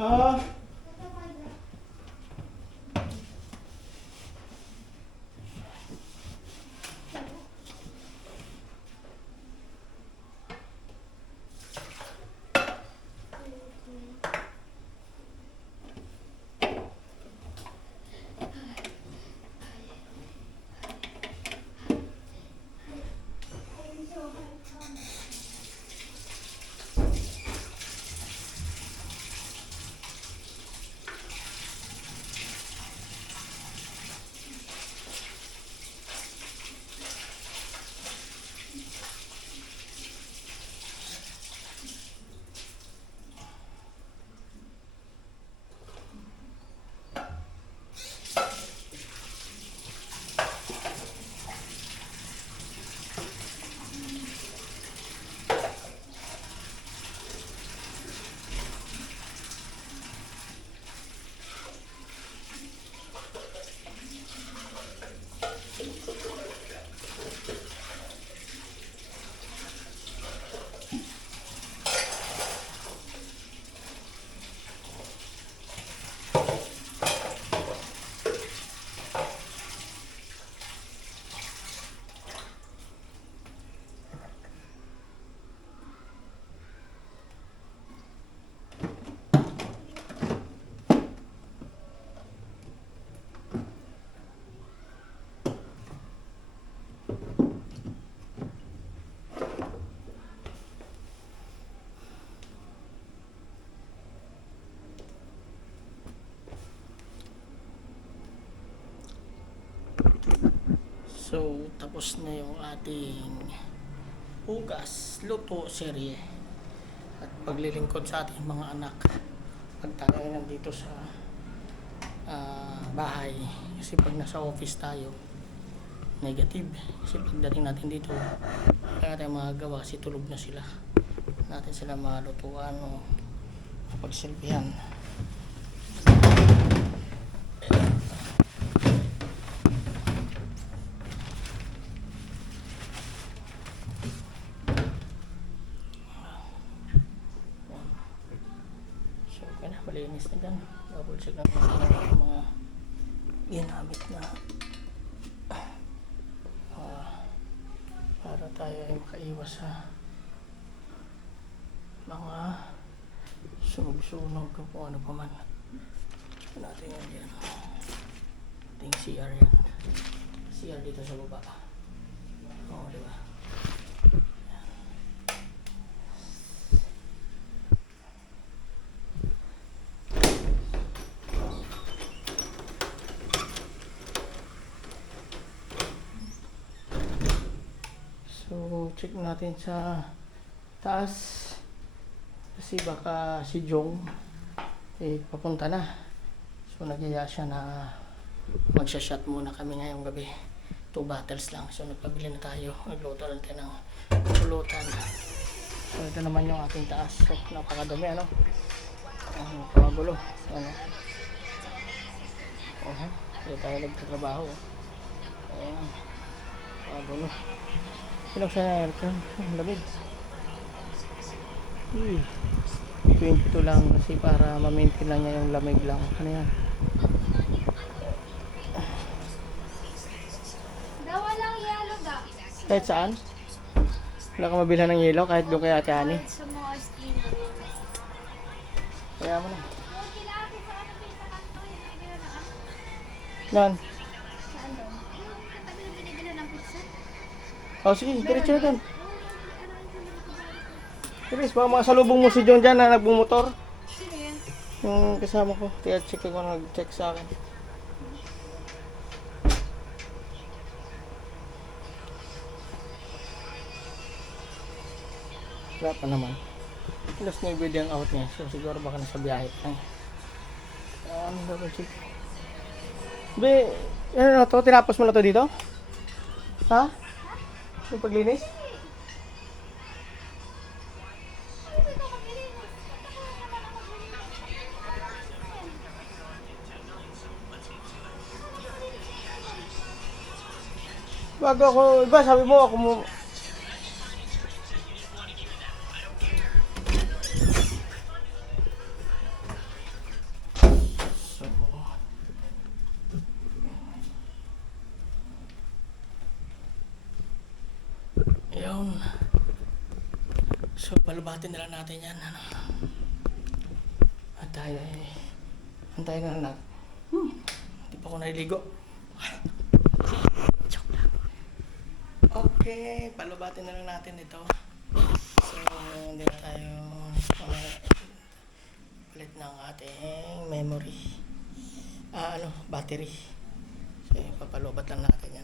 Ah, so tapos na yung ating hugas, luto, serye at paglilingkod sa ating mga anak pag tayo nandito sa bahay. Kasi pag nasa office tayo, negative. Kasi pagdating natin dito, kaya tayo magagawa kasi tulog na sila. Natin sila malutuan o pagsilbihan. So, okay na, malinis na dyan. Double check lang yung mga ginamit na para tayo ay makaiwas sa mga sunog-sunog o kung ano pa man. Check natin yan dyan. Ating CR yan. CR dito sa baba. Oo, diba? So, check natin sa taas kasi baka si Jong papunta na. So, nagyaya siya na magsha-shot muna kami ngayong gabi. 2 bottles lang. So, nagpabili na tayo. Nagluto lang tayo ng pulutan. So, ito naman yung ating taas. So, napakadami, ano? Napakagulo. Ano? Dito tayo nagtatrabaho. Ayan. Napakagulo. Sinaksan na aircon. Lamig. 22 lang kasi para ma-maintain lang niya yung lamig lang. Ano yan? Dawa lang yelo da. Kahit saan? Wala ka mabilhan ng yelo kahit doon kay Ate Ani. Sa mga skin. Kaya mo na. Okay lang ate sa ano pinta kanto yung binibili na ako. Nan. Saan doon? Yung katabi na binibili ng pizza. Oh, sige, diretso na doon. Chris, baka makasalubong mo si John dyan na nagbumotor. Sino yan? Yung kasama ko. Kaya check ko nag-check sa akin. Wala pa naman. Alas 9 yung out niya. So siguro baka nasa biyahe pa. Ano ba check? Be, ano na to? Tinapos mo na to dito? Ha? Yung paglinis? Bago ako, iba sabi mo ako mo. So, palubatin na lang natin yan. Ano? At tayo ay... Antayin na lang natin. Hindi pa ako naliligo. Joke lang. Okay, palubatin na lang natin ito. So, hindi na tayo palit ng ating memory. Battery. So, papalubat lang natin